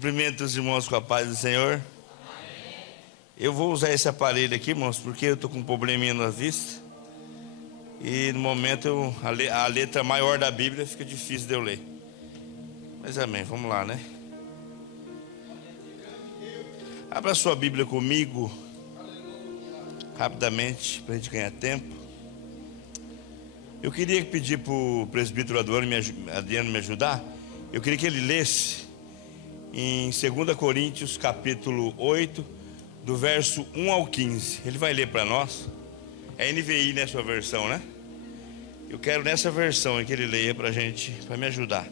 Cumprimento os irmãos com a paz do Senhor. Eu vou usar esse aparelho aqui, irmãos, porque eu estou com um probleminha na vista. E no momento a letra maior da Bíblia fica difícil de eu ler. Mas amém, vamos lá, né? Abra sua Bíblia comigo, rapidamente, para a gente ganhar tempo. Eu queria pedir para o presbítero Adriano me ajudar. Eu queria que ele lesse em 2 Coríntios capítulo 8, do verso 1 ao 15. Ele vai ler para nós. É NVI, né, sua versão, né? Eu quero nessa versão que ele leia para a gente, para me ajudar.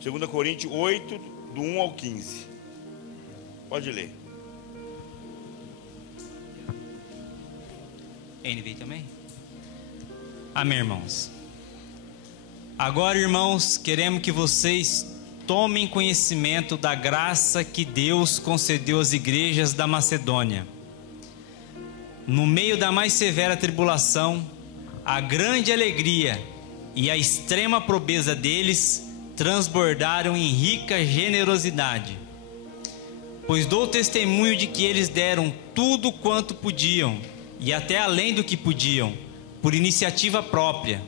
2 Coríntios 8, do 1 ao 15. Pode ler. NVI também? Amém, irmãos. Agora, irmãos, queremos que vocês tomem conhecimento da graça que Deus concedeu às igrejas da Macedônia. No meio da mais severa tribulação, a grande alegria e a extrema pobreza deles transbordaram em rica generosidade. Pois dou testemunho de que eles deram tudo quanto podiam, e até além do que podiam, por iniciativa própria.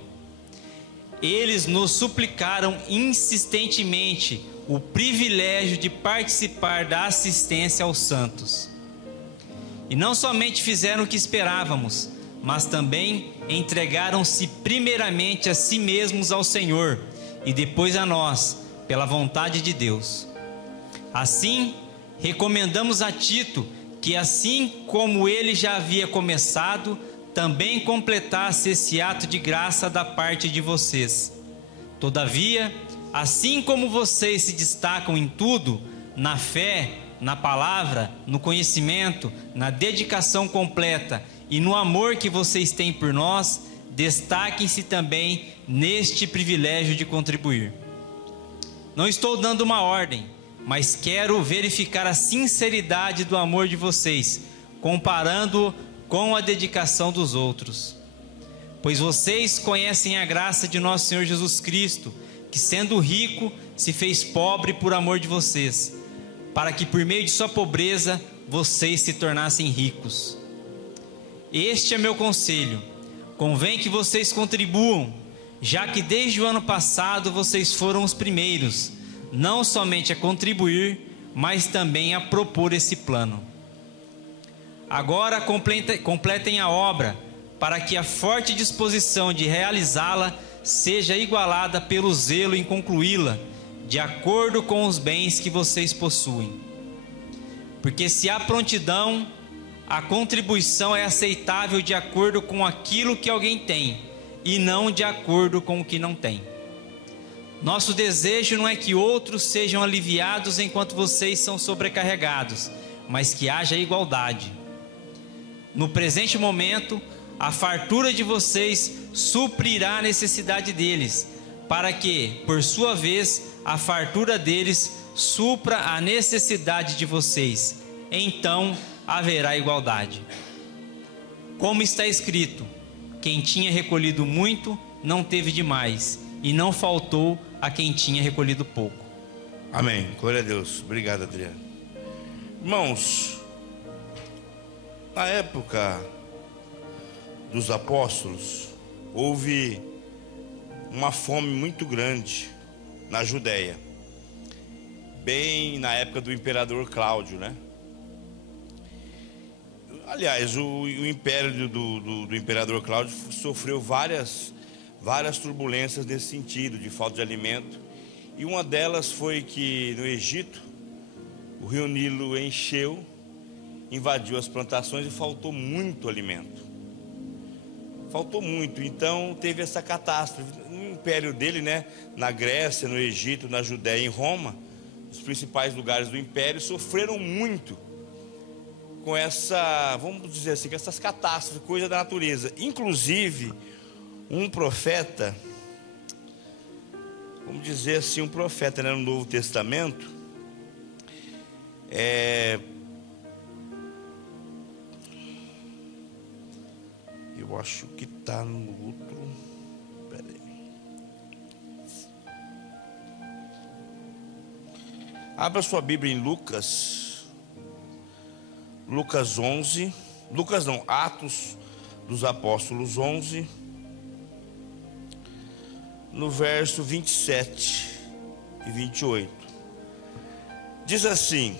Eles nos suplicaram insistentemente o privilégio de participar da assistência aos santos. E não somente fizeram o que esperávamos, mas também entregaram-se primeiramente a si mesmos ao Senhor e depois a nós, pela vontade de Deus. Assim, recomendamos a Tito que, assim como ele já havia começado, também completasse esse ato de graça da parte de vocês. Todavia, assim como vocês se destacam em tudo, na fé, na palavra, no conhecimento, na dedicação completa e no amor que vocês têm por nós, destaquem-se também neste privilégio de contribuir. Não estou dando uma ordem, mas quero verificar a sinceridade do amor de vocês, comparando-o com a dedicação dos outros. Pois vocês conhecem a graça de nosso Senhor Jesus Cristo, que sendo rico, se fez pobre por amor de vocês, para que por meio de sua pobreza, vocês se tornassem ricos. Este é meu conselho: convém que vocês contribuam, já que desde o ano passado vocês foram os primeiros, não somente a contribuir, mas também a propor esse plano. Agora completem a obra, para que a forte disposição de realizá-la seja igualada pelo zelo em concluí-la, de acordo com os bens que vocês possuem. Porque se há prontidão, a contribuição é aceitável de acordo com aquilo que alguém tem, e não de acordo com o que não tem. Nosso desejo não é que outros sejam aliviados enquanto vocês são sobrecarregados, mas que haja igualdade. No presente momento, a fartura de vocês suprirá a necessidade deles, para que, por sua vez, a fartura deles supra a necessidade de vocês. Então haverá igualdade. Como está escrito: quem tinha recolhido muito, não teve demais, e não faltou a quem tinha recolhido pouco. Amém. Glória a Deus. Obrigado, Adriano. Irmãos, na época dos apóstolos, houve uma fome muito grande na Judéia, bem na época do imperador Cláudio, né? Aliás, o império do imperador Cláudio sofreu várias turbulências nesse sentido, de falta de alimento. E uma delas foi que no Egito, o rio Nilo encheu, invadiu as plantações e faltou muito alimento. Faltou muito, então teve essa catástrofe. No império dele, né, na Grécia, no Egito, na Judéia e em Roma, os principais lugares do império sofreram muito com essa, vamos dizer assim, com essas catástrofes, coisa da natureza. Inclusive, um profeta, vamos dizer assim, um profeta, né, no Novo Testamento, eu acho que está no outro. Peraí. Abra sua Bíblia em Lucas 11, Atos dos Apóstolos 11, no verso 27 e 28. Diz assim: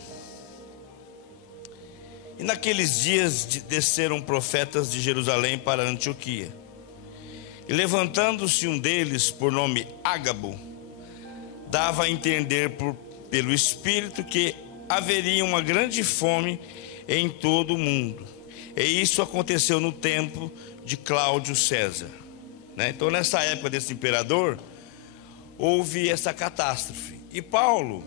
e naqueles dias desceram profetas de Jerusalém para Antioquia, e levantando-se um deles, por nome Ágabo, dava a entender pelo Espírito que haveria uma grande fome em todo o mundo. E isso aconteceu no tempo de Cláudio César, né? Então, nessa época desse imperador, houve essa catástrofe. E Paulo,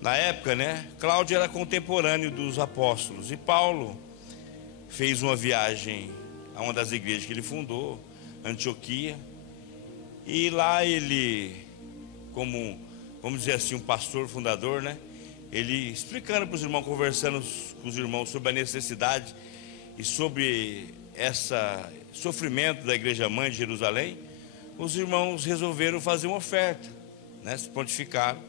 na época, né, Cláudio era contemporâneo dos apóstolos. E Paulo fez uma viagem a uma das igrejas que ele fundou, Antioquia. E lá ele, como, vamos dizer assim, um pastor fundador, né, ele explicando para os irmãos, conversando com os irmãos sobre a necessidade e sobre esse sofrimento da igreja mãe de Jerusalém, os irmãos resolveram fazer uma oferta, né, se pontificaram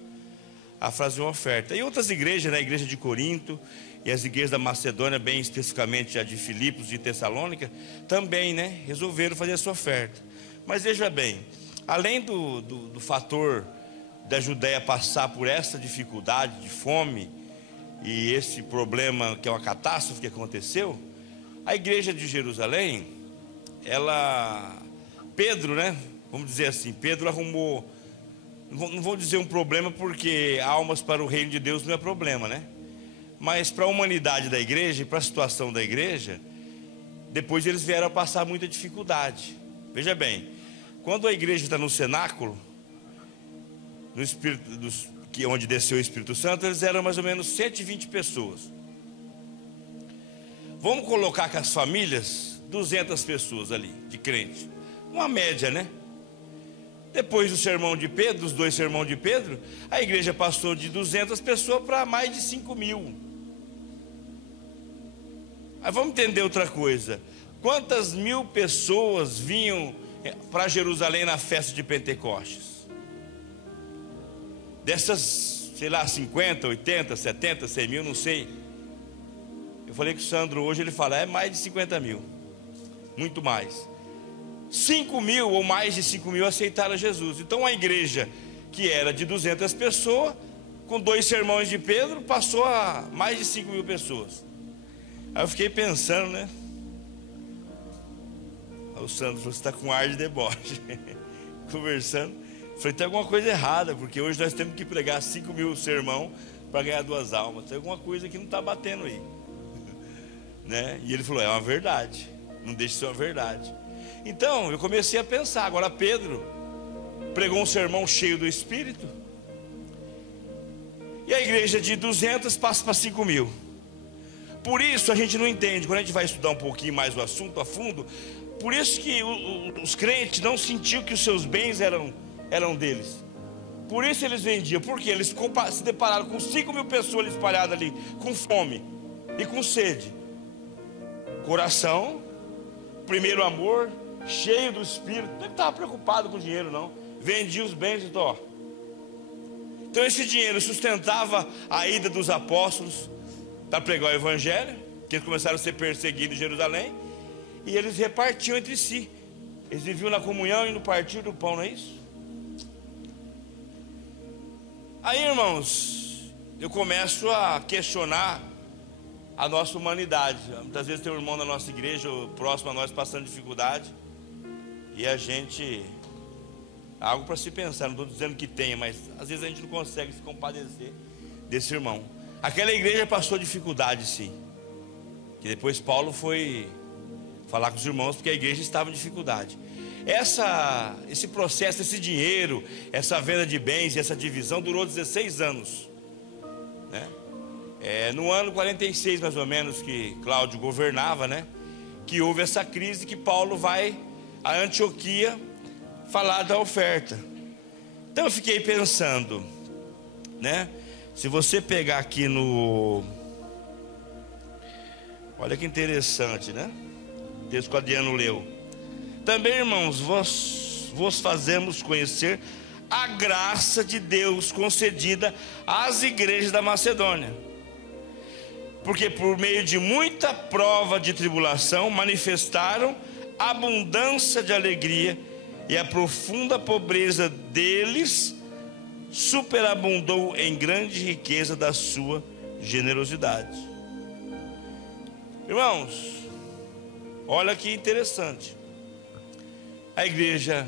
a fazer uma oferta. E outras igrejas, né, a igreja de Corinto e as igrejas da Macedônia, bem especificamente a de Filipos e Tessalônica, também, né, resolveram fazer essa oferta. Mas veja bem, além do fator da Judéia passar por essa dificuldade de fome e esse problema que é uma catástrofe que aconteceu, a igreja de Jerusalém, Pedro, né, vamos dizer assim, Pedro arrumou, não vou dizer um problema, porque almas para o reino de Deus não é problema, né? Mas para a humanidade da igreja e para a situação da igreja, depois eles vieram a passar muita dificuldade. Veja bem, quando a igreja está no cenáculo, no Espírito, onde desceu o Espírito Santo, eles eram mais ou menos 120 pessoas. Vamos colocar com as famílias 200 pessoas ali, de crente, uma média, né? Depois do sermão de Pedro, dos 2 sermões de Pedro, a igreja passou de 200 pessoas para mais de 5.000. Aí vamos entender outra coisa: quantas mil pessoas vinham para Jerusalém na festa de Pentecostes? Dessas, sei lá, 50, 80, 70, 100 mil, não sei. Eu falei com o Sandro hoje, ele fala, é mais de 50 mil, muito mais. 5.000 ou mais de 5.000 aceitaram Jesus. Então a igreja, que era de 200 pessoas, com 2 sermões de Pedro, passou a mais de 5.000 pessoas. Aí eu fiquei pensando, né? Aí o Sandro falou, você está com ar de deboche. Conversando, falei, tem alguma coisa errada, porque hoje nós temos que pregar 5.000 sermão para ganhar 2 almas. Tem alguma coisa que não está batendo aí, né? E ele falou, é uma verdade, não deixe de ser uma verdade. Então eu comecei a pensar. Agora Pedro pregou um sermão cheio do Espírito, e a igreja de 200 passa para 5.000. Por isso a gente não entende, quando a gente vai estudar um pouquinho mais o assunto a fundo, por isso que os crentes não sentiam que os seus bens eram deles. Por isso eles vendiam, porque eles se depararam com 5.000 pessoas espalhadas ali, com fome e com sede. Coração, primeiro amor, cheio do Espírito, não estava preocupado com dinheiro não, vendia os bens e ó. Então esse dinheiro sustentava a ida dos apóstolos para pregar o evangelho, que eles começaram a ser perseguidos em Jerusalém, e eles repartiam entre si. Eles viviam na comunhão e no partir do pão, não é isso? Aí, irmãos, eu começo a questionar a nossa humanidade. Muitas vezes tem um irmão da nossa igreja próximo a nós passando dificuldade, e a gente, algo para se pensar, não estou dizendo que tenha, mas às vezes a gente não consegue se compadecer desse irmão. Aquela igreja passou dificuldade, sim, que depois Paulo foi falar com os irmãos, porque a igreja estava em dificuldade. Esse processo, esse dinheiro, essa venda de bens e essa divisão durou 16 anos, né? No ano 46 mais ou menos, que Cláudio governava, né, que houve essa crise, que Paulo vai a Antioquia falar da oferta. Então eu fiquei pensando, né, se você pegar aqui olha que interessante, né, o texto que o Adriano leu. Também, irmãos, vos fazemos conhecer a graça de Deus concedida às igrejas da Macedônia. Porque por meio de muita prova de tribulação manifestaram abundância de alegria, e a profunda pobreza deles superabundou em grande riqueza da sua generosidade. Irmãos, olha que interessante. A igreja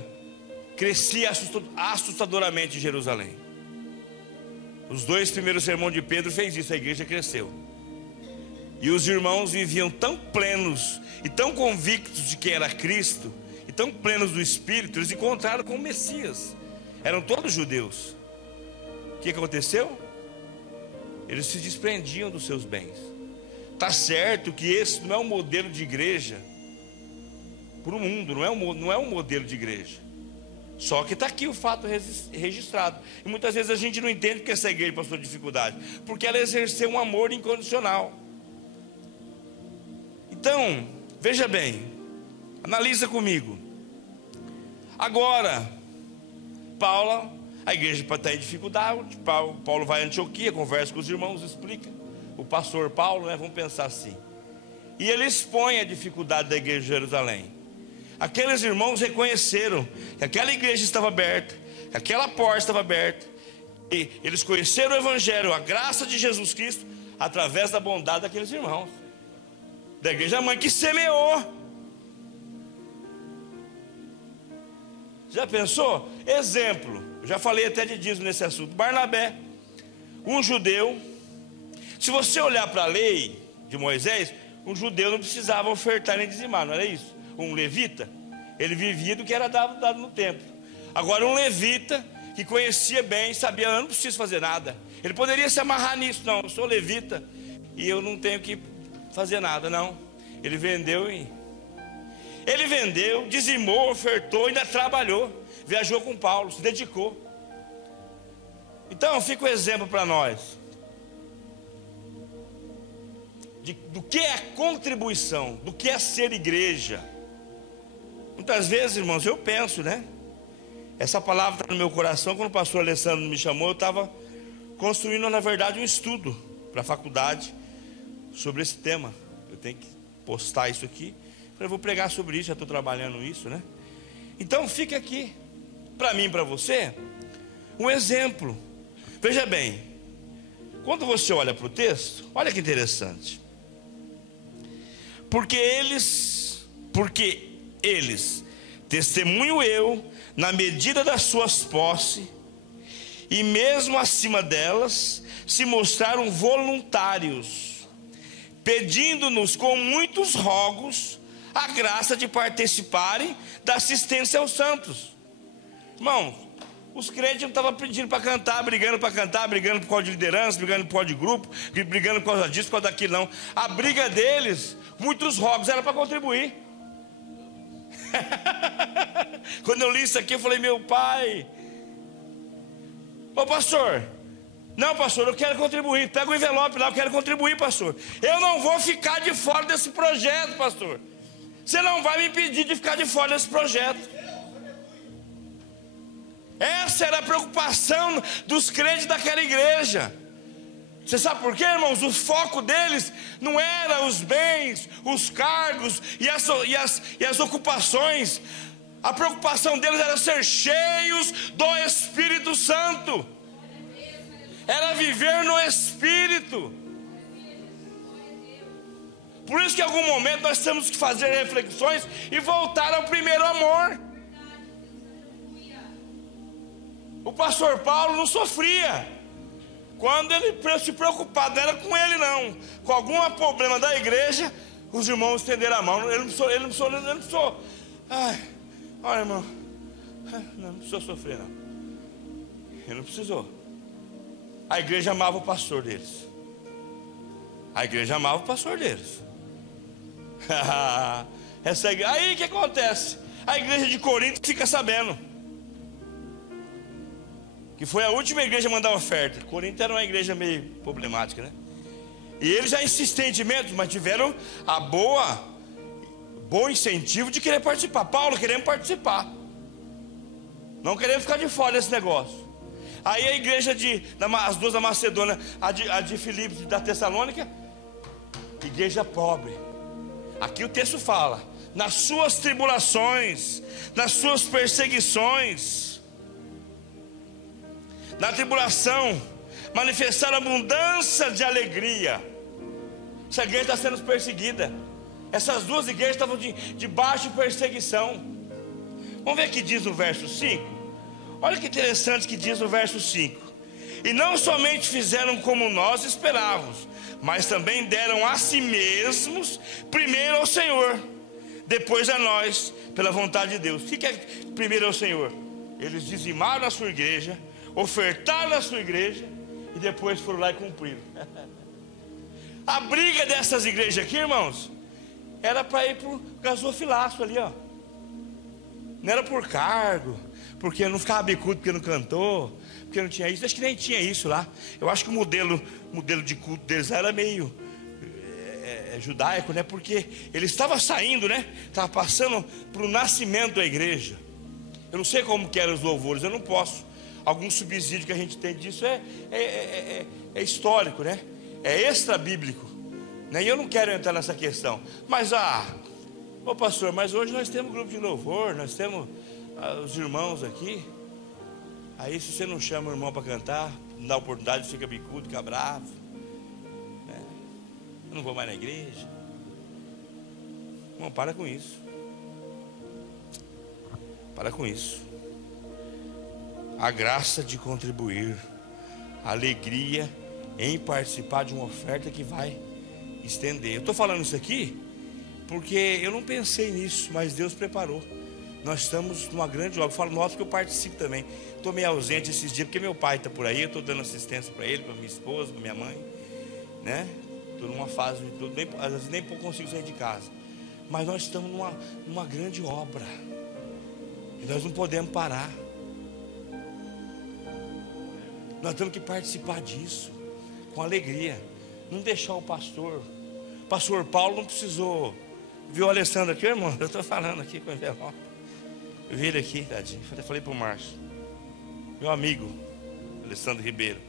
crescia assustadoramente em Jerusalém. Os 2 primeiros sermões de Pedro fez isso, a igreja cresceu. E os irmãos viviam tão plenos e tão convictos de que era Cristo, e tão plenos do Espírito, eles encontraram com o Messias. Eram todos judeus. O que aconteceu? Eles se desprendiam dos seus bens. Está certo que esse não é um modelo de igreja para o mundo, não é um modelo de igreja. Só que está aqui o fato registrado. E muitas vezes a gente não entende porque essa igreja passou dificuldade, porque ela exerceu um amor incondicional. Então, veja bem, analisa comigo. Agora, a igreja está em dificuldade. Paulo vai a Antioquia, conversa com os irmãos, explica. O pastor Paulo, vamos pensar assim. E ele expõe a dificuldade da igreja de Jerusalém. Aqueles irmãos reconheceram que aquela igreja estava aberta, que aquela porta estava aberta, e eles conheceram o Evangelho, a graça de Jesus Cristo, através da bondade daqueles irmãos, da igreja mãe que semeou. Já pensou? Exemplo, eu já falei até de dízimo nesse assunto. Barnabé, um judeu. Se você olhar para a lei de Moisés, um judeu não precisava ofertar nem dizimar, não era isso? Um levita, ele vivia do que era dado no templo. Agora um levita que conhecia bem, sabia, eu não preciso fazer nada. Ele poderia se amarrar nisso, não, eu sou levita e eu não tenho que fazer nada, não. Ele vendeu, dizimou, ofertou, ainda trabalhou, viajou com Paulo, se dedicou. Então fica o exemplo para nós do que é contribuição, do que é ser igreja. Muitas vezes, irmãos, eu penso, essa palavra está no meu coração. Quando o pastor Alessandro me chamou, eu estava construindo, na verdade, um estudo para a faculdade sobre esse tema. Eu tenho que postar isso aqui. Eu vou pregar sobre isso, já estou trabalhando isso, Então fica aqui, para mim e para você, um exemplo. Veja bem, quando você olha para o texto, olha que interessante. Porque eles, testemunho eu, na medida das suas posses, e mesmo acima delas, se mostraram voluntários, pedindo-nos com muitos rogos a graça de participarem da assistência aos santos. Irmãos, os crentes não estavam pedindo para cantar, brigando por causa de liderança, brigando por causa de grupo, brigando por causa disso, por causa daquilo, não. A briga deles, muitos rogos, era para contribuir. Quando eu li isso aqui, eu falei, meu pai, ô pastor, não pastor, eu quero contribuir, pega o envelope lá, eu quero contribuir, pastor. Eu não vou ficar de fora desse projeto, pastor. Você não vai me impedir de ficar de fora desse projeto. Essa era a preocupação dos crentes daquela igreja. Você sabe por quê, irmãos? O foco deles não era os bens, os cargos e as ocupações. A preocupação deles era ser cheios do Espírito Santo. Era viver no Espírito. Por isso que em algum momento nós temos que fazer reflexões e voltar ao primeiro amor. O pastor Paulo não sofria quando ele se preocupava, não era com ele não, com algum problema da igreja, os irmãos estenderam a mão. Ele não precisou. Ai, olha, irmão, não precisou sofrer não. Ele não precisou. A igreja amava o pastor deles. Aí o que acontece? A igreja de Corinto fica sabendo que foi a última igreja a mandar oferta. Corinto era uma igreja meio problemática, E eles já insistentemente, mas tiveram a bom incentivo de querer participar. Paulo, queremos participar. Não queremos ficar de fora desse negócio. Aí a igreja as duas da Macedônia, a de Filipos e da Tessalônica, igreja pobre. Aqui o texto fala: nas suas tribulações, nas suas perseguições, na tribulação, manifestaram abundância de alegria. Essa igreja está sendo perseguida. Essas duas igrejas estavam debaixo de perseguição. Vamos ver o que diz no verso 5. Olha que interessante que diz no verso 5: e não somente fizeram como nós esperávamos, mas também deram a si mesmos, primeiro ao Senhor, depois a nós, pela vontade de Deus. O que é primeiro ao Senhor? Eles dizimaram a sua igreja, ofertaram a sua igreja, e depois foram lá e cumpriram. A briga dessas igrejas aqui, irmãos, era para ir para o gasofilaço ali, ó. Não era por cargo, porque não ficava bicudo, porque não cantou, porque não tinha isso. Acho que nem tinha isso lá. Eu acho que o modelo de culto deles era meio judaico, né? Porque ele estava saindo, né? Estava passando para o nascimento da igreja. Eu não sei como que eram os louvores, eu não posso. Algum subsídio que a gente tem disso é histórico, né? É extra bíblico, né? E eu não quero entrar nessa questão. Mas ô pastor, mas hoje nós temos grupo de louvor, nós temos os irmãos aqui. Aí se você não chama o irmão para cantar, não dá oportunidade, fica bicudo, fica bravo, né? Eu não vou mais na igreja. Irmão, para com isso. Para com isso. A graça de contribuir, a alegria em participar de uma oferta que vai estender. Eu estou falando isso aqui porque eu não pensei nisso, mas Deus preparou. Nós estamos numa grande obra. Eu falo nossa, porque eu participo também. Estou meio ausente esses dias porque meu pai está por aí. Eu estou dando assistência para ele, para minha esposa, para minha mãe, né? Estou numa fase de tudo, às vezes nem consigo sair de casa. Mas nós estamos numa grande obra e nós não podemos parar. Nós temos que participar disso com alegria. Não deixar o pastor Paulo não precisou. Viu o Alessandro aqui, irmão? Eu estou falando aqui com o envelope. Eu vi ele aqui, tadinho. Falei para o Márcio, meu amigo Alessandro Ribeiro.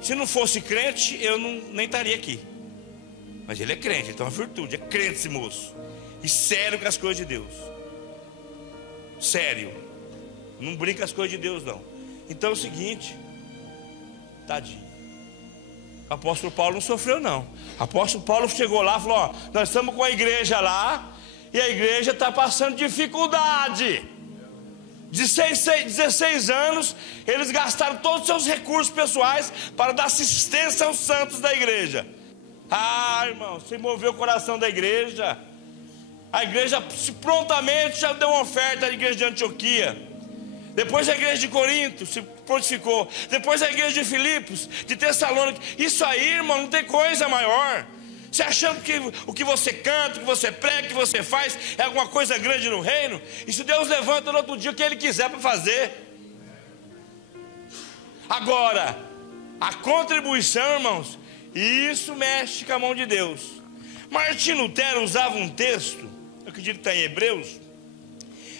Se não fosse crente, eu nem estaria aqui. Mas ele é crente, então é uma virtude. É crente esse moço. E sério com as coisas de Deus. Sério. Não brinca com as coisas de Deus, não. Então é o seguinte, tadinho. O apóstolo Paulo não sofreu, não. O apóstolo Paulo chegou lá e falou: ó, nós estamos com a igreja lá, e a igreja está passando dificuldade. 16 anos, eles gastaram todos os seus recursos pessoais para dar assistência aos santos da igreja. Irmão, se moveu o coração da igreja. A igreja prontamente já deu uma oferta à igreja de Antioquia. Depois a igreja de Corinto se prontificou. Depois a igreja de Filipos, de Tessalônica. Isso aí, irmão, não tem coisa maior. Você achando que o que você canta, o que você prega, o que você faz é alguma coisa grande no reino? Isso Deus levanta no outro dia o que Ele quiser para fazer. Agora, a contribuição, irmãos, isso mexe com a mão de Deus. Martim Lutero usava um texto, eu acredito que está em Hebreus,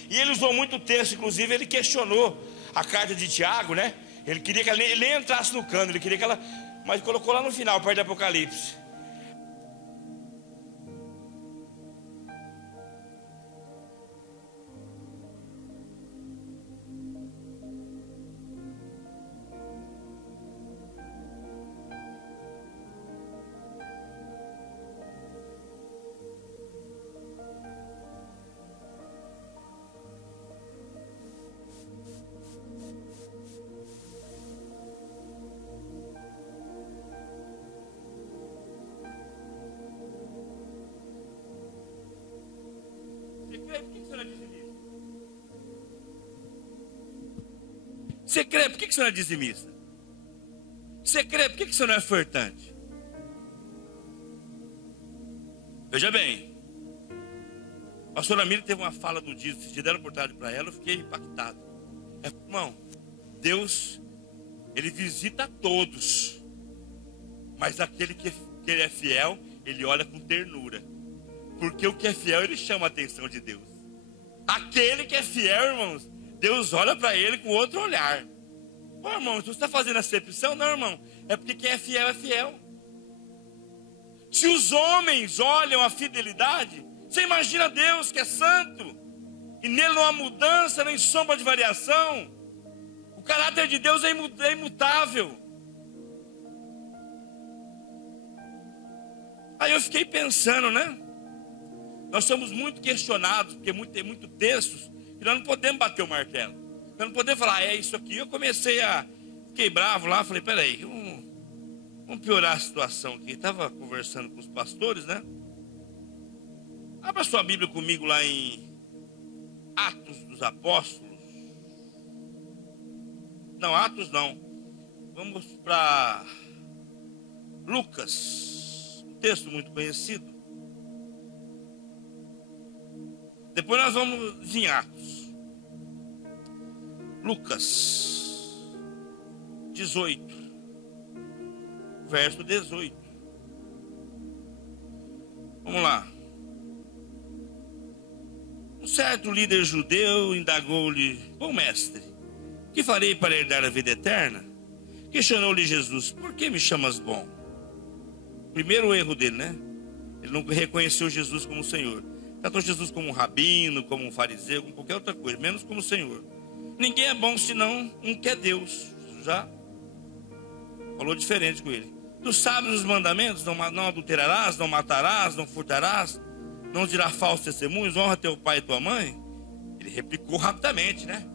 e ele usou muito texto, inclusive ele questionou a carta de Tiago, né? Ele queria que ela nem entrasse no cano, ele queria que ela, mas colocou lá no final, perto do Apocalipse. Você crê, por que você não é dizimista? Você crê, por que você não é ofertante? Veja bem, a pastora Miriam teve uma fala do dia, se deram oportunidade para ela, eu fiquei impactado. Irmão, Deus, Ele visita todos, mas aquele que Ele é fiel, Ele olha com ternura, porque o que é fiel, Ele chama a atenção de Deus. Aquele que é fiel, irmãos, Deus olha para ele com outro olhar. Pô, irmão, você está fazendo acepção? Não, irmão, é porque quem é fiel é fiel. Se os homens olham a fidelidade, você imagina Deus que é santo, e nele não há mudança, nem sombra de variação. O caráter de Deus é imutável. Aí eu fiquei pensando, né? Nós somos muito questionados, porque tem muito textos, e nós não podemos bater o martelo. Nós não podemos falar, é isso aqui. Eu comecei a fiquei bravo lá, falei, peraí, vamos piorar a situação aqui. Estava conversando com os pastores, né? Abra sua Bíblia comigo lá em Atos dos Apóstolos. Não, Atos não. Vamos para Lucas, um texto muito conhecido. Depois nós vamos em Atos. Lucas 18, verso 18. Vamos lá. Um certo líder judeu indagou-lhe: bom mestre, que farei para herdar a vida eterna? Questionou-lhe Jesus: por que me chamas bom? Primeiro erro dele, né? Ele não reconheceu Jesus como Senhor. Tratou Jesus como um rabino, como um fariseu, como qualquer outra coisa, menos como Senhor. Ninguém é bom senão um que é Deus. Já falou diferente com ele. Tu sabes os mandamentos: não adulterarás, não matarás, não furtarás, não dirás falsos testemunhos, honra teu pai e tua mãe. Ele replicou rapidamente, né?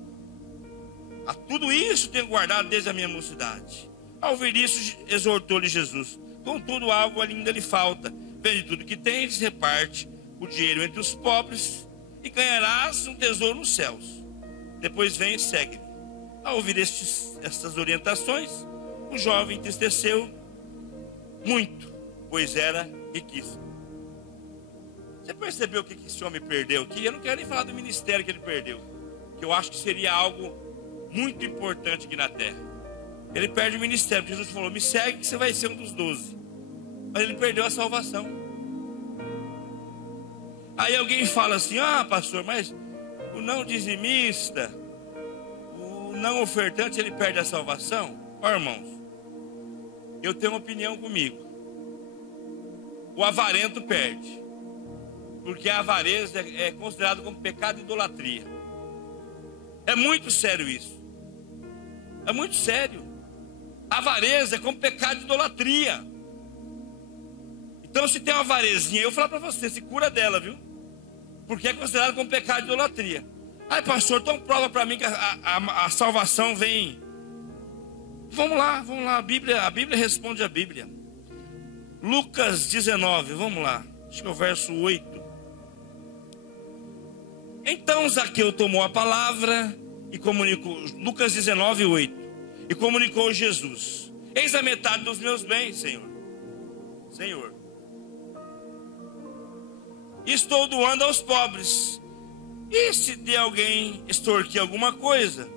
A tudo isso tenho guardado desde a minha mocidade. Ao ouvir isso, exortou-lhe Jesus: contudo, algo ainda lhe falta. Vende tudo que tens, reparte o dinheiro entre os pobres e ganharás um tesouro nos céus. Depois vem e segue-me. Ao ouvir estas orientações, o jovem entristeceu muito, pois era riquíssimo. Você percebeu o que esse homem perdeu aqui? Eu não quero nem falar do ministério que ele perdeu, que eu acho que seria algo muito importante aqui na terra. Ele perde o ministério, porque Jesus falou: me segue que você vai ser um dos 12. Mas ele perdeu a salvação. Aí alguém fala assim: ah, pastor, mas o não dizimista, o não ofertante, ele perde a salvação? Ó, irmãos, eu tenho uma opinião comigo. O avarento perde, porque a avareza é considerado como pecado de idolatria. É muito sério isso. É muito sério. A avareza é como pecado de idolatria. Então, se tem uma avarezinha, eu vou falar para você, se cura dela, viu? Porque é considerado como pecado de idolatria. Ai, pastor, então prova para mim que a salvação vem. Vamos lá, a Bíblia responde a Bíblia. Lucas 19, vamos lá, acho que é o verso 8. Então Zaqueu tomou a palavra e comunicou, Lucas 19, 8, e comunicou a Jesus: eis a metade dos meus bens, Senhor. Estou doando aos pobres. E se de alguém extorquir alguma coisa,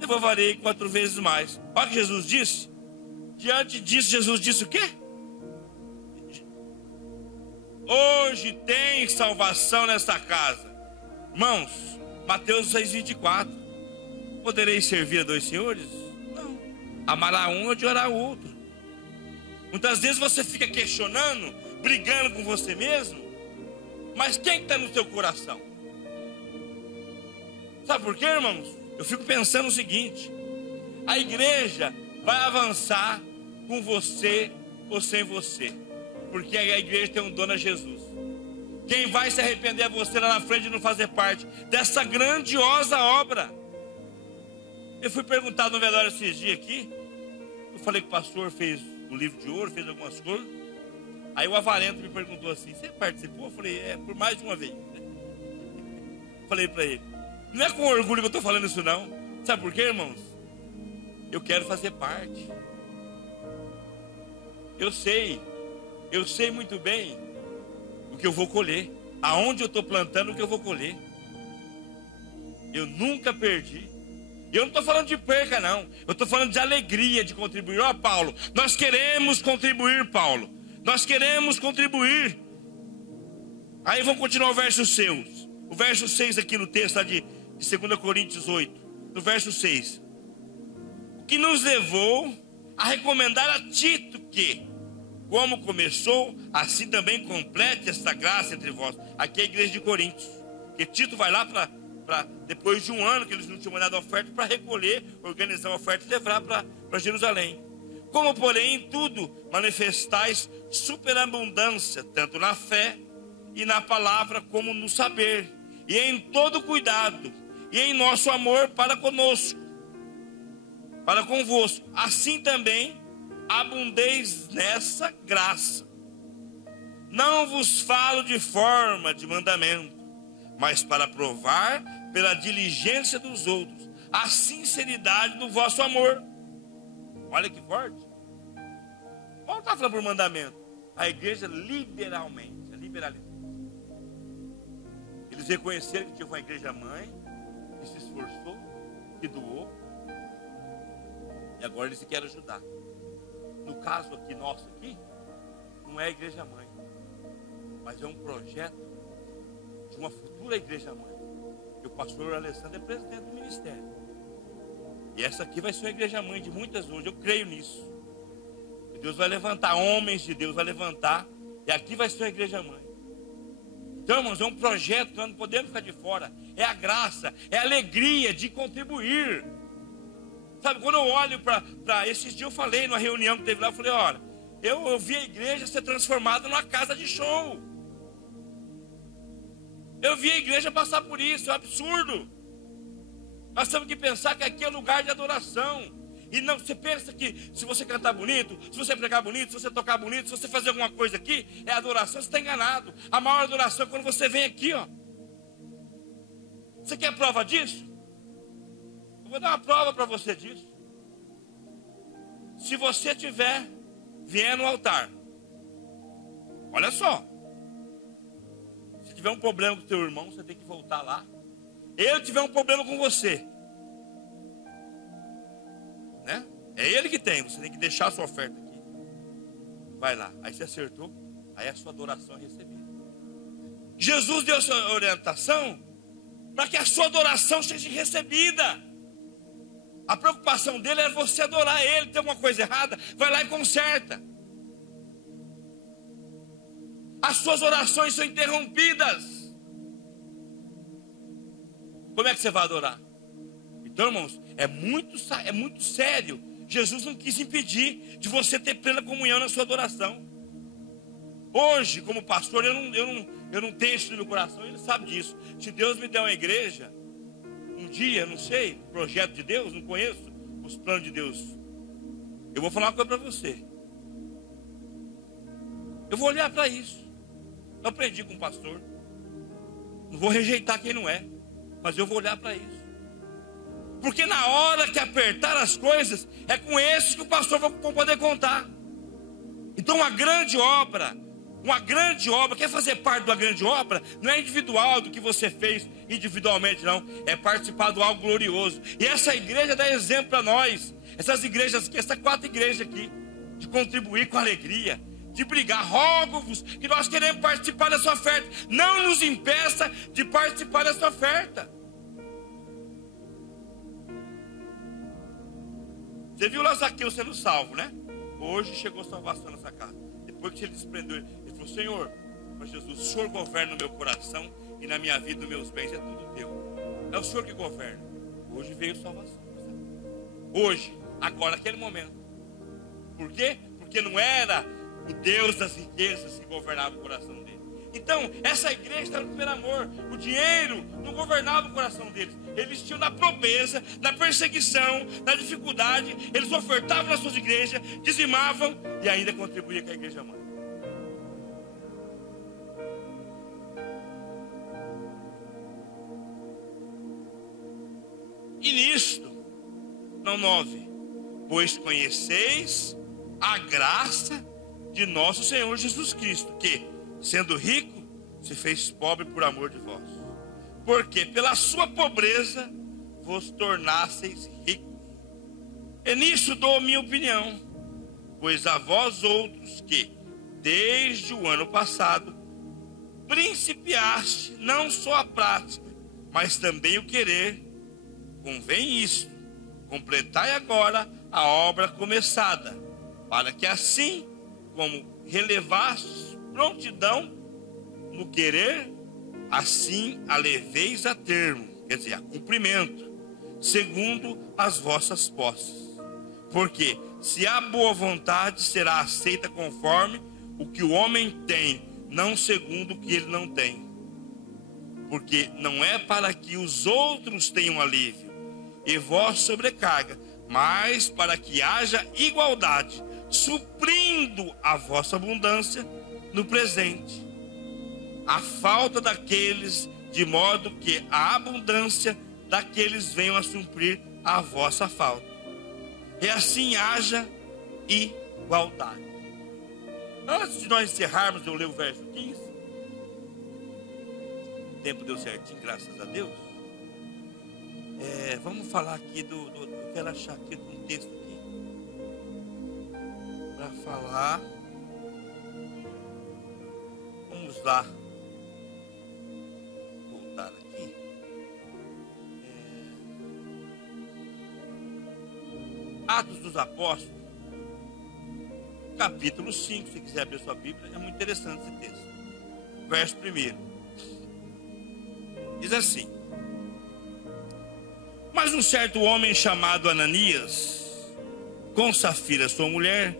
devolverei 4 vezes mais. Olha o que Jesus disse. Diante disso, Jesus disse o quê? Hoje tem salvação nesta casa. Irmãos, Mateus 6,24. Podereis servir a 2 senhores? Não. Amará um e odiará o outro. Muitas vezes você fica questionando, brigando com você mesmo. Mas quem está no seu coração? Sabe por quê, irmãos? Eu fico pensando o seguinte: a igreja vai avançar com você ou sem você, porque a igreja tem um dono, a Jesus. Quem vai se arrepender é você lá na frente de não fazer parte dessa grandiosa obra. Eu fui perguntado no velório esses dias aqui. Eu falei que o pastor fez o livro de ouro, fez algumas coisas. Aí o avarento me perguntou assim: você participou? Eu falei: por mais de uma vez. Falei para ele: não é com orgulho que eu estou falando isso não. Sabe por quê, irmãos? Eu quero fazer parte. Eu sei muito bem o que eu vou colher, aonde eu estou plantando o que eu vou colher. Eu nunca perdi. Eu não estou falando de perca não, eu estou falando de alegria de contribuir. Ó, Paulo, nós queremos contribuir, Paulo. Nós queremos contribuir. Aí vamos continuar o verso 6. O verso 6 aqui no texto lá de de 2 Coríntios 8, no verso 6. O que nos levou a recomendar a Tito que, como começou, assim também complete esta graça entre vós. Aqui é a igreja de Coríntios. Porque Tito vai lá para depois de um ano que eles não tinham mandado a oferta, para recolher, organizar a oferta e levar para Jerusalém. Como, porém, em tudo manifestais superabundância, tanto na fé e na palavra, como no saber, e em todo cuidado, e em nosso amor para conosco, para convosco. Assim também abundeis nessa graça. Não vos falo de forma de mandamento, mas para provar pela diligência dos outros a sinceridade do vosso amor. Olha que forte. Paulo está falando por mandamento. A igreja liberalmente, eles reconheceram que tinha uma igreja mãe, que se esforçou, que doou, e agora eles querem ajudar. No caso aqui nosso aqui, não é a igreja mãe, mas é um projeto de uma futura igreja mãe. E o pastor Alessandro é presidente do ministério. E essa aqui vai ser uma igreja mãe de muitas hoje, eu creio nisso. E Deus vai levantar, homens de Deus vai levantar, e aqui vai ser uma igreja mãe. Então, irmãos, é um projeto que nós não podemos ficar de fora. É a graça, é a alegria de contribuir. Sabe, quando eu olho para esses dias, eu falei numa reunião que teve lá, eu falei, olha, eu vi a igreja ser transformada numa casa de show. Eu vi a igreja passar por isso, é um absurdo. Nós temos que pensar que aqui é lugar de adoração. E não, você pensa que se você cantar bonito, se você pregar bonito, se você tocar bonito, se você fazer alguma coisa aqui, é adoração, você está enganado. A maior adoração é quando você vem aqui, ó. Você quer prova disso? Eu vou dar uma prova para você disso. Se você vier no altar, olha só. Se tiver um problema com o teu irmão, você tem que voltar lá. Ele tiver um problema com você, né? É ele que tem, você tem que deixar a sua oferta aqui. Vai lá, aí você acertou, aí a sua adoração é recebida. Jesus deu a sua orientação para que a sua adoração seja recebida. A preocupação dele era você adorar ele. Tem alguma coisa errada, vai lá e conserta. As suas orações são interrompidas. Como é que você vai adorar? Então, irmãos, é muito sério. Jesus não quis impedir de você ter plena comunhão na sua adoração. Hoje, como pastor, eu não tenho isso no meu coração, ele sabe disso. Se Deus me der uma igreja, um dia, não sei, projeto de Deus, não conheço os planos de Deus, eu vou falar uma coisa para você. Eu vou olhar para isso. Eu aprendi com o pastor. Não vou rejeitar quem não é, mas eu vou olhar para isso. Porque na hora que apertar as coisas, é com esses que o pastor vai poder contar. Então uma grande obra, quer fazer parte de uma grande obra, não é individual do que você fez individualmente, não. É participar de algo glorioso. E essa igreja dá exemplo para nós. Essas 4 igrejas aqui, de contribuir com alegria, de brigar. Rogo-vos que nós queremos participar dessa oferta. Não nos impeça de participar dessa oferta. Você viu lá Zaqueu sendo salvo, né? Hoje chegou salvação nessa casa. Depois que ele desprendeu, ele falou, Senhor, mas Jesus, o Senhor governa no meu coração e na minha vida, nos meus bens, é tudo teu. É o Senhor que governa. Hoje veio salvação. Hoje, agora, naquele momento. Por quê? Porque não era o Deus das riquezas que governava o coração dele. Então, essa igreja estava no primeiro amor. O dinheiro não governava o coração deles. Eles tinham na pobreza, na perseguição, na dificuldade. Eles ofertavam nas suas igrejas, dizimavam e ainda contribuíam com a igreja mãe. E nisto, não 9, pois conheceis a graça de nosso Senhor Jesus Cristo, que, sendo rico, se fez pobre por amor de vós. Porque pela sua pobreza vos tornasseis ricos. E nisso dou minha opinião, pois a vós outros que, desde o ano passado, principiaste não só a prática, mas também o querer. Convém isto: completai agora a obra começada, para que assim como relevastes prontidão no querer, assim a leveis a termo, quer dizer, a cumprimento, segundo as vossas posses. Porque se há boa vontade, será aceita conforme o que o homem tem, não segundo o que ele não tem. Porque não é para que os outros tenham alívio e vós sobrecarga, mas para que haja igualdade, suprindo a vossa abundância no presente, a falta daqueles, de modo que a abundância daqueles venham a suprir a vossa falta. E assim haja igualdade. Antes de nós encerrarmos, eu leio o verso 15. O tempo deu certinho, graças a Deus. Vamos falar aqui eu quero achar aqui um texto aqui para falar. Vamos lá. Voltar aqui. Atos dos Apóstolos, capítulo 5, se quiser abrir sua Bíblia, é muito interessante esse texto. Verso 1. Diz assim: mas um certo homem chamado Ananias, com Safira, sua mulher,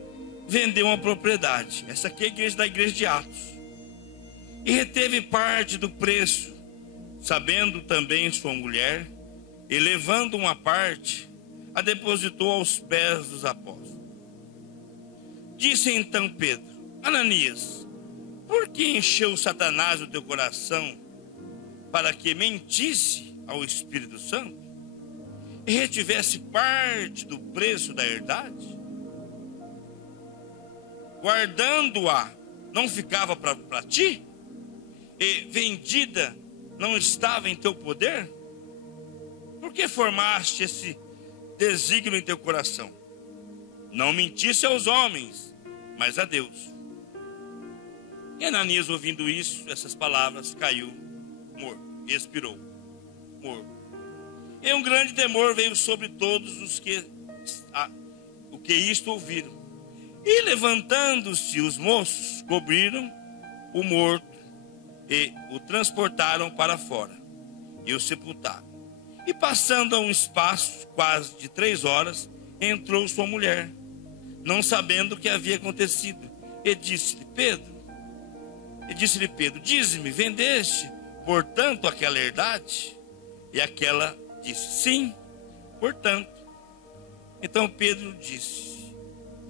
vendeu uma propriedade. Essa aqui é a igreja da igreja de Atos. E reteve parte do preço, sabendo também sua mulher, e levando uma parte, a depositou aos pés dos apóstolos. Disse então Pedro: Ananias, por que encheu Satanás o teu coração para que mentisse ao Espírito Santo e retivesse parte do preço da herdade? Guardando-a, não ficava para ti? E vendida, não estava em teu poder? Por que formaste esse desígnio em teu coração? Não mentisse aos homens, mas a Deus. E Ananias, ouvindo isso, essas palavras, caiu morto, expirou, morto. E um grande temor veio sobre todos os que isto ouviram. E levantando-se os moços, cobriram o morto e o transportaram para fora e o sepultaram. E passando a um espaço quase de 3 horas, entrou sua mulher, não sabendo o que havia acontecido, e disse-lhe Pedro, dize-me, vendeste, portanto, aquela herdade? E aquela disse, sim, portanto. Então Pedro disse,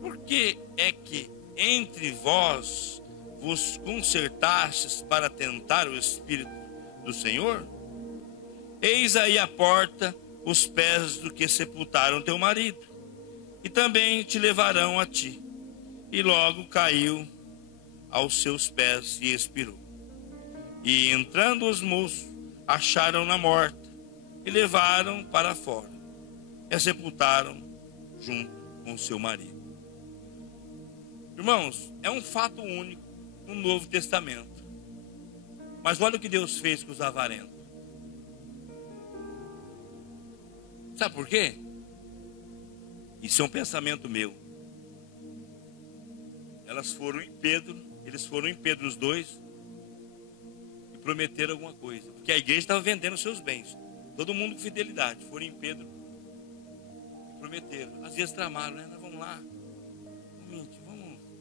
por que é que entre vós vos concertastes para tentar o Espírito do Senhor? Eis aí a porta, os pés do que sepultaram teu marido, e também te levarão a ti. E logo caiu aos seus pés e expirou. E entrando os moços, acharam-na morta, e levaram para fora, e a sepultaram junto com seu marido. Irmãos, é um fato único no Novo Testamento. Mas olha o que Deus fez com os avarentos. Sabe por quê? Isso é um pensamento meu. Eles foram em Pedro os dois, e prometeram alguma coisa. Porque a igreja estava vendendo seus bens. Todo mundo com fidelidade. Foram em Pedro e prometeram. Às vezes tramaram, né? Nós vamos lá. Vamos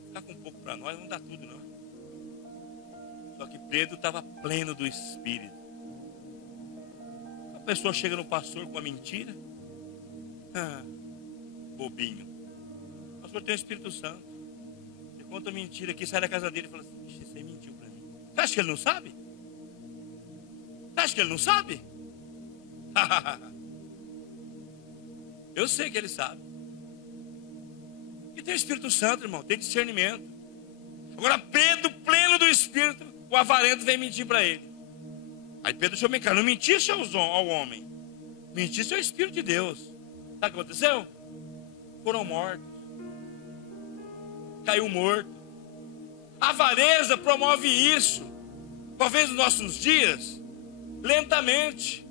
ficar com um pouco para nós, não dá tudo não. Só que Pedro estava pleno do Espírito. A pessoa chega no pastor com uma mentira. Bobinho. O pastor tem o Espírito Santo. Você conta uma mentira aqui, sai da casa dele e fala assim, ixi, você mentiu para mim. Você acha que ele não sabe? Você acha que ele não sabe? Eu sei que ele sabe. E tem o Espírito Santo, irmão, tem discernimento. Agora Pedro, pleno do Espírito, o avarento vem mentir para ele. Aí Pedro deixou bem claro, não mentisse ao homem, mentisse ao Espírito de Deus. Sabe o que aconteceu? Foram mortos. Caiu morto. A avareza promove isso. Talvez nos nossos dias, lentamente.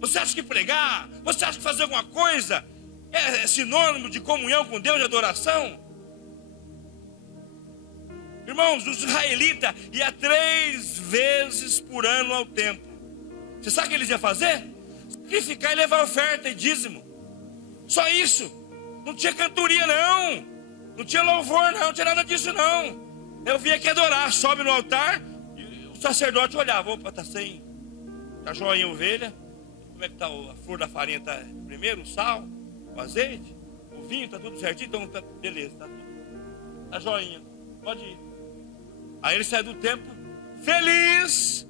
Você acha que pregar, você acha que fazer alguma coisa é sinônimo de comunhão com Deus, de adoração? Irmãos, os israelitas iam 3 vezes por ano ao templo. Você sabe o que eles iam fazer? Sacrificar e levar oferta e dízimo. Só isso. Não tinha cantoria não. Não tinha louvor não, não tinha nada disso não. Eu vinha aqui adorar, sobe no altar, e o sacerdote olhava, opa, tá sem, tá joinha ovelha. Como é que tá a flor da farinha? Tá primeiro o sal, o azeite, o vinho, tá tudo certinho? Então tá, beleza, tá tudo. Tá joinha, pode ir. Aí ele sai do templo feliz,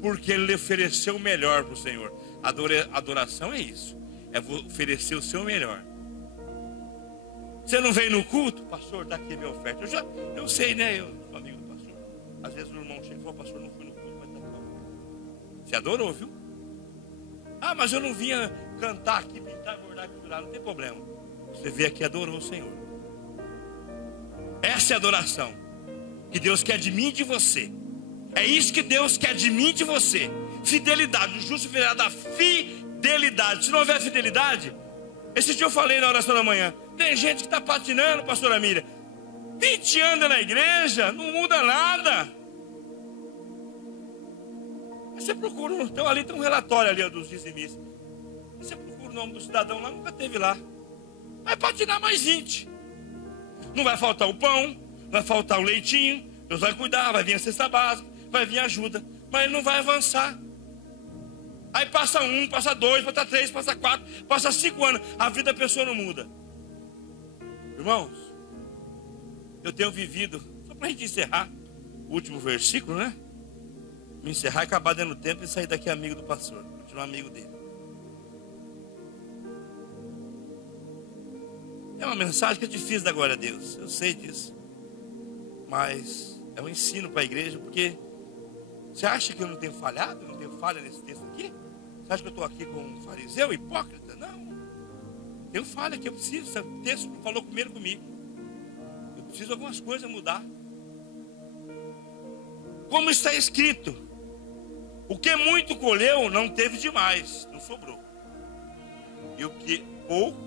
porque ele ofereceu o melhor para o Senhor. Adoração é isso, é oferecer o seu melhor. Você não veio no culto? Pastor, dá aqui a minha oferta. Eu sei, né? Eu sou amigo do pastor. Às vezes o irmão chega e fala, pastor, não fui no culto, mas tá aqui. Você adorou, viu? Ah, mas eu não vinha cantar aqui, pintar, bordar, costurar. Não tem problema. Você veio aqui e adorou o Senhor. Essa é a adoração que Deus quer de mim e de você. É isso que Deus quer de mim e de você. Fidelidade. O justo virá da fidelidade. Se não houver fidelidade, esse dia eu falei na oração da manhã, tem gente que está patinando, pastora Miriam, 20 anos na igreja, não muda nada. Você procura, então ali tem um relatório ali dos dizimistas. Você procura o nome do cidadão lá, nunca teve lá. Vai patinar mais 20. Não vai faltar o pão, vai faltar o leitinho, Deus vai cuidar, vai vir a cesta básica, vai vir ajuda, mas ele não vai avançar. Aí passa 1, passa 2, passa 3, passa 4, passa 5 anos, a vida da pessoa não muda. Irmãos, eu tenho vivido, só para a gente encerrar o último versículo, né? Me encerrar, acabar dando tempo e sair daqui amigo do pastor, continuar amigo dele. É uma mensagem que é difícil dar glória a Deus, eu sei disso. Mas é um ensino para a igreja, porque você acha que eu não tenho falhado? Eu não tenho falha nesse texto aqui? Você acha que eu estou aqui com um fariseu, hipócrita? Não. Tenho falha que eu preciso. O texto falou primeiro comigo. Eu preciso de algumas coisas mudar. Como está escrito, o que muito colheu não teve demais, não sobrou. E o que pouco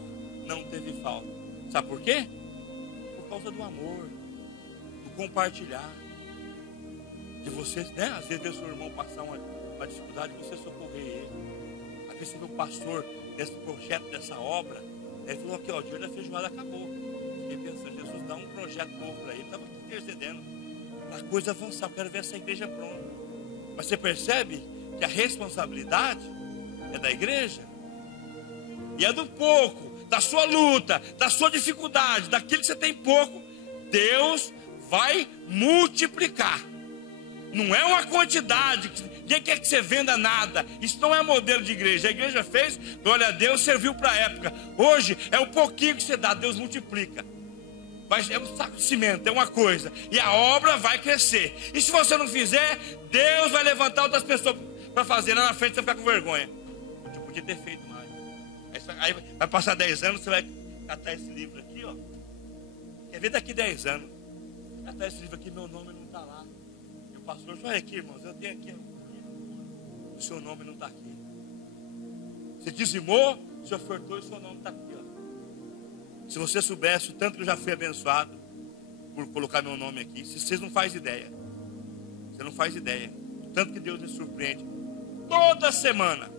não teve falta. Sabe por quê? Por causa do amor, do compartilhar. De você, né? Às vezes ver seu irmão passar uma dificuldade, você socorrer ele. Às vezes você vê o pastor desse projeto, dessa obra, ele falou aqui, ó, o dia da feijoada acabou. Fiquei pensando, Jesus dá um projeto novo para ele, estava intercedendo, para a coisa avançar, eu quero ver essa igreja pronta. Mas você percebe que a responsabilidade é da igreja, e é do pouco, da sua luta, da sua dificuldade, daquilo que você tem pouco, Deus vai multiplicar. Não é uma quantidade, ninguém quer que você venda nada. Isso não é modelo de igreja. A igreja fez, glória a Deus, serviu para a época. Hoje é um pouquinho que você dá, Deus multiplica. É um saco de cimento, é uma coisa. E a obra vai crescer. E se você não fizer, Deus vai levantar outras pessoas para fazer. Lá na frente você vai ficar com vergonha. Eu podia ter feito mais. Aí vai passar 10 anos, você vai catar esse livro aqui, ó. Quer ver daqui 10 anos? Catar esse livro aqui, meu nome não está lá. O pastor falou, olha aqui, irmãos, eu tenho aqui, o seu nome não está aqui. Você dizimou, você ofertou e o seu nome está aqui, ó. Se você soubesse o tanto que eu já fui abençoado por colocar meu nome aqui, vocês não fazem ideia. Você não faz ideia. O tanto que Deus me surpreende. Toda semana.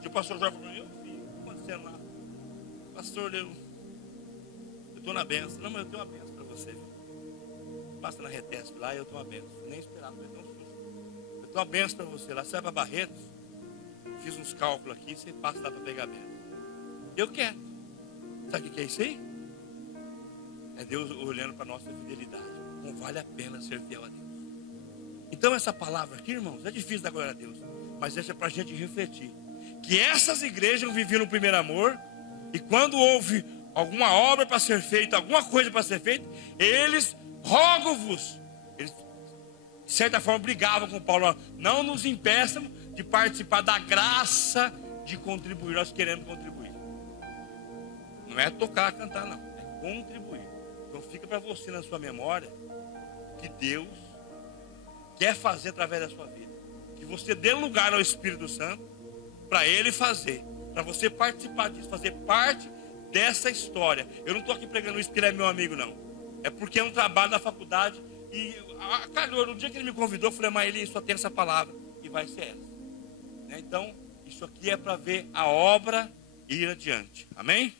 E o pastor Jorge falou, meu filho, o que está acontecendo lá? Pastor, eu estou na benção. Não, mas eu tenho uma benção para você. Passa na Retesp lá e eu tenho uma benção. Nem esperava, mas tão susto. Eu tenho uma benção para você lá. Você vai para Barretos, fiz uns cálculos aqui, você passa lá para pegar a benção. Eu quero. Sabe o que é isso aí? É Deus olhando para a nossa fidelidade. Não vale a pena ser fiel a Deus. Então essa palavra aqui, irmãos, é difícil dar glória a Deus. Mas essa é para a gente refletir. Que essas igrejas viviam no primeiro amor. E quando houve alguma obra para ser feita, alguma coisa para ser feita, eles, rogo-vos. Eles, de certa forma, brigavam com Paulo. Não nos impeçam de participar da graça de contribuir. Nós queremos contribuir. Não é tocar, cantar, não. É contribuir. Então fica para você na sua memória que Deus quer fazer através da sua vida. Que você dê lugar ao Espírito Santo para ele fazer, para você participar disso, fazer parte dessa história. Eu não estou aqui pregando isso porque ele é meu amigo, não. É porque é um trabalho da faculdade. E calhou, no dia que ele me convidou, eu falei, mas ele só tem essa palavra e vai ser essa. Então, isso aqui é para ver a obra ir adiante. Amém?